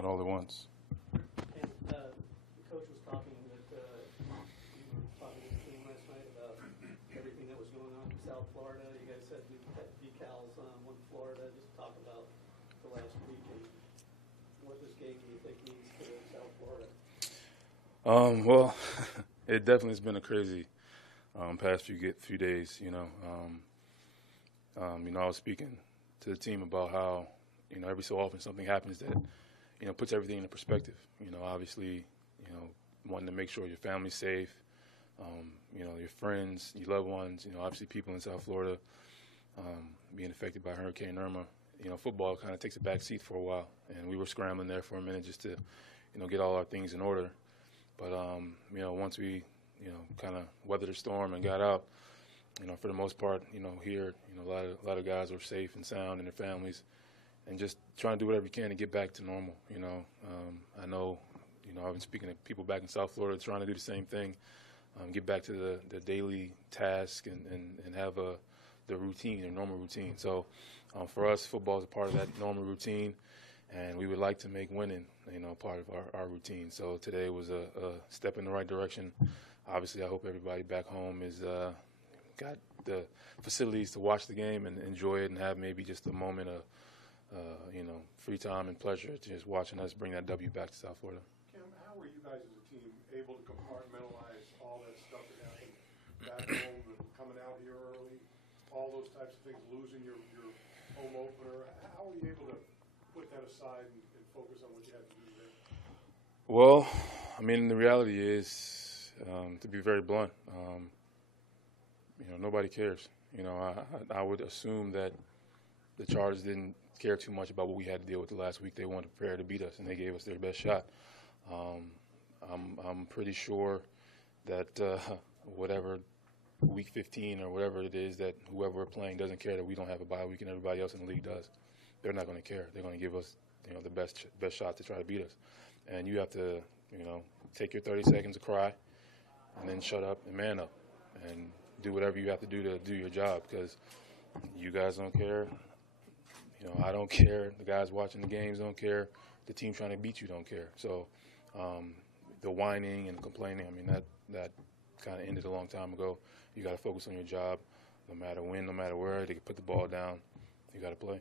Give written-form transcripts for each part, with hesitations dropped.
not all at once. And the coach was talking that you were talking to the team last night about everything that was going on in South Florida. You guys had new decals on one Florida. Just talk about the last week and what this game do you think means to South Florida? Well, it definitely has been a crazy past few days. I was speaking to the team about how every so often something happens that puts everything into perspective. Obviously, wanting to make sure your family's safe, your friends, your loved ones. Obviously people in South Florida being affected by Hurricane Irma. Football kind of takes a back seat for a while, and we were scrambling there for a minute just to get all our things in order. But once we kind of weathered the storm and got out, for the most part, here, a lot of guys were safe and sound and their families, and just trying to do whatever you can to get back to normal. I know, I've been speaking to people back in South Florida trying to do the same thing, get back to the daily task and have the routine, their normal routine. So for us, football is a part of that normal routine, and we would like to make winning, part of our routine. So today was a step in the right direction. Obviously, I hope everybody back home is got the facilities to watch the game and enjoy it and have maybe just a moment of, free time and pleasure to just watching us bring that W back to South Florida. Kim, how were you guys as a team able to compartmentalize all that stuff that happened back home and coming out here early, all those types of things, losing your home opener? How were you able to put that aside and focus on what you had to do today? Well, the reality is, to be very blunt, nobody cares. I would assume that the Chargers didn't care too much about what we had to deal with the last week. They wanted to prepare to beat us, and they gave us their best shot. I'm pretty sure that whatever week 15 or whatever it is that whoever we're playing doesn't care that we don't have a bye week and everybody else in the league does. They're not going to care. They're going to give us the best shot to try to beat us. And you have to take your 30 seconds to cry and then shut up and man up and do whatever you have to do your job, because you guys don't care. I don't care. The guys watching the games don't care. The team trying to beat you don't care. So the whining and complaining, that kind of ended a long time ago. You got to focus on your job, no matter when, no matter where. They can put the ball down. You got to play.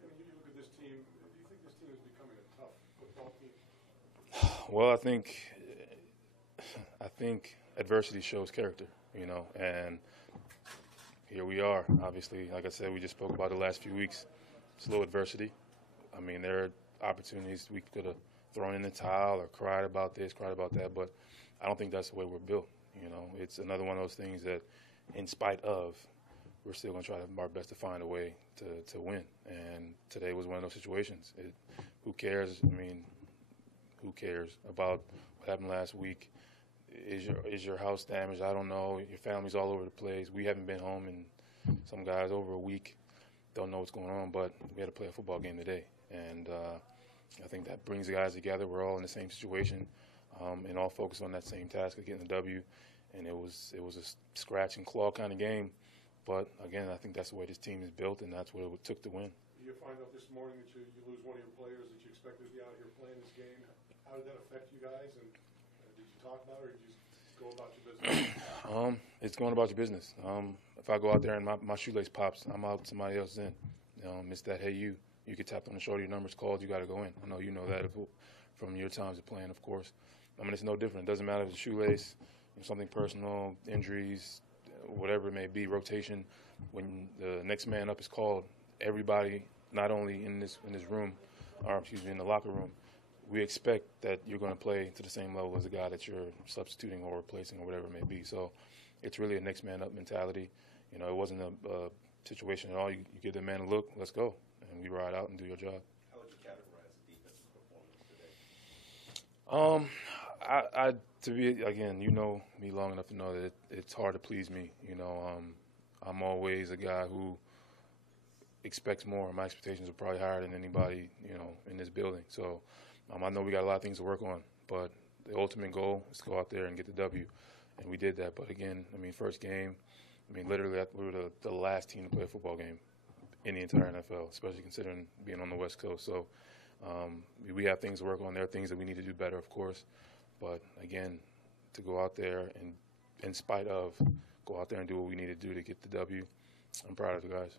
When you look at this team, do you think this team is becoming a tough football team? Well, I think adversity shows character, and here we are. Obviously, like I said, we just spoke about the last few weeks. Slow adversity. There are opportunities we could have thrown in the towel or cried about this, cried about that, but I don't think that's the way we're built. It's another one of those things that, in spite of, we're still going to try our best to find a way to win. And today was one of those situations. Who cares? Who cares about what happened last week? Is your house damaged? I don't know. Your family's all over the place. We haven't been home in some guys over a week. Don't know what's going on, but we had to play a football game today. And I think that brings the guys together. We're all in the same situation and all focused on that same task of getting the W. And it was a scratch and claw kind of game. But, again, I think that's the way this team is built, and that's what it took to win. Did you find out this morning that you lose one of your players that you expected to be out here playing this game? How did that affect you guys? And did you talk about it, or did you just go about your business? It's going about your business. If I go out there and my shoelace pops, I'm out, somebody else is in. It's that, hey, you get tapped on the shoulder, your number's called, you got to go in. I know you know that from your times of playing, of course. It's no different. It doesn't matter if it's a shoelace, something personal, injuries, whatever it may be, rotation. When the next man up is called, everybody, not only in this room, or in the locker room, we expect that you're going to play to the same level as the guy that you're substituting or replacing or whatever it may be. So it's really a next man up mentality. It wasn't a situation at all. You give the man a look, let's go, and we ride out and do your job. How would you categorize the defensive performance today? To be, again, you know me long enough to know that it's hard to please me. I'm always a guy who expects more. My expectations are probably higher than anybody, in this building. So I know we got a lot of things to work on, but the ultimate goal is to go out there and get the W, and we did that. But again, first game, literally we were the last team to play a football game in the entire NFL, especially considering being on the West Coast. So We have things to work on. There are things that we need to do better, of course. But again, to go out there and, in spite of, go out there and do what we need to do to get the W, I'm proud of the guys.